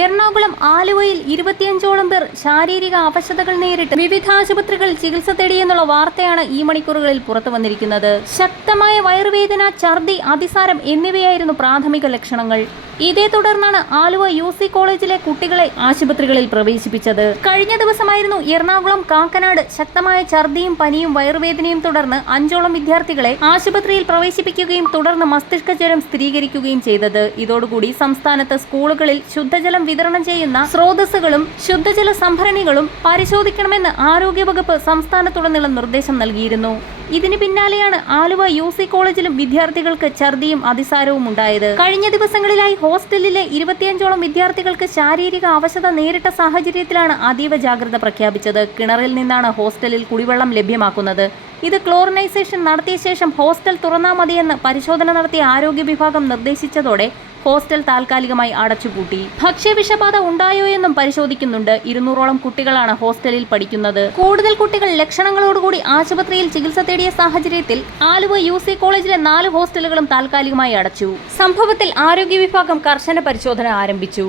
എറണാകുളം ആലുവയിൽ ഇരുപത്തിയഞ്ചോളം പേർ ശാരീരിക അവശതകൾ നേരിട്ട് വിവിധ ആശുപത്രികളിൽ ചികിത്സ തേടിയെന്നുള്ള വാർത്തയാണ് ഈ മണിക്കൂറുകളിൽ പുറത്തു വന്നിരിക്കുന്നത്. ശക്തമായ വയറുവേദന ഛർദി അതിസാരം എന്നിവയായിരുന്നു പ്രാഥമിക ലക്ഷണങ്ങൾ. ഇതേ തുടർന്നാണ് ആലുവ യു സി കോളേജിലെ കുട്ടികളെ ആശുപത്രികളിൽ പ്രവേശിപ്പിച്ചത്. കഴിഞ്ഞ ദിവസമായിരുന്നു എറണാകുളം കാക്കനാട് ശക്തമായ ഛർദിയും പനിയും വയറുവേദനയും തുടർന്ന് അഞ്ചോളം വിദ്യാർത്ഥികളെ ആശുപത്രിയിൽ പ്രവേശിപ്പിക്കുകയും തുടർന്ന് മസ്തിഷ്ക ജ്വരം സ്ഥിരീകരിക്കുകയും ചെയ്തത്. ഇതോടുകൂടി സംസ്ഥാനത്ത് സ്കൂളുകളിൽ ശുദ്ധജലം വിതരണം ചെയ്യുന്ന സ്രോതസ്സുകളും ശുദ്ധജല സംഭരണികളും പരിശോധിക്കണമെന്ന് ആരോഗ്യവകുപ്പ് സംസ്ഥാനത്തുടനീളം നിർദ്ദേശം നൽകിയിരുന്നു. ഇതിന് പിന്നാലെയാണ് ആലുവ യു സി കോളേജിലും വിദ്യാർത്ഥികൾക്ക് ഛർദിയും അതിസാരവും ഉണ്ടായത്. കഴിഞ്ഞ ദിവസങ്ങളിലായി ഹോസ്റ്റലിലെ ഇരുപത്തിയഞ്ചോളം വിദ്യാർത്ഥികൾക്ക് ശാരീരിക അവശത നേരിട്ട സാഹചര്യത്തിലാണ് അതീവ ജാഗ്രത പ്രഖ്യാപിച്ചത്. കിണറിൽ നിന്നാണ് ഹോസ്റ്റലിൽ കുടിവെള്ളം ലഭ്യമാക്കുന്നത്. ഇത് ക്ലോറിനൈസേഷൻ നടത്തിയ ശേഷം ഹോസ്റ്റൽ തുറന്നാൽ മതിയെന്ന് പരിശോധന നടത്തിയ ആരോഗ്യ വിഭാഗം നിർദ്ദേശിച്ചതോടെ ഹോസ്റ്റൽ താൽക്കാലികമായി അടച്ചുപൂട്ടി. ഭക്ഷ്യവിഷബാധ ഉണ്ടായോ എന്നും പരിശോധിക്കുന്നുണ്ട്. ഇരുന്നൂറോളം കുട്ടികളാണ് ഹോസ്റ്റലിൽ പഠിക്കുന്നത്. കൂടുതൽ കുട്ടികൾ ലക്ഷണങ്ങളോടുകൂടി ആശുപത്രിയിൽ ചികിത്സ തേടിയ സാഹചര്യത്തിൽ ആലുവ യു സി കോളേജിലെ നാല് ഹോസ്റ്റലുകളും താൽക്കാലികമായി അടച്ചു. സംഭവത്തിൽ ആരോഗ്യ വിഭാഗം കർശന പരിശോധന ആരംഭിച്ചു.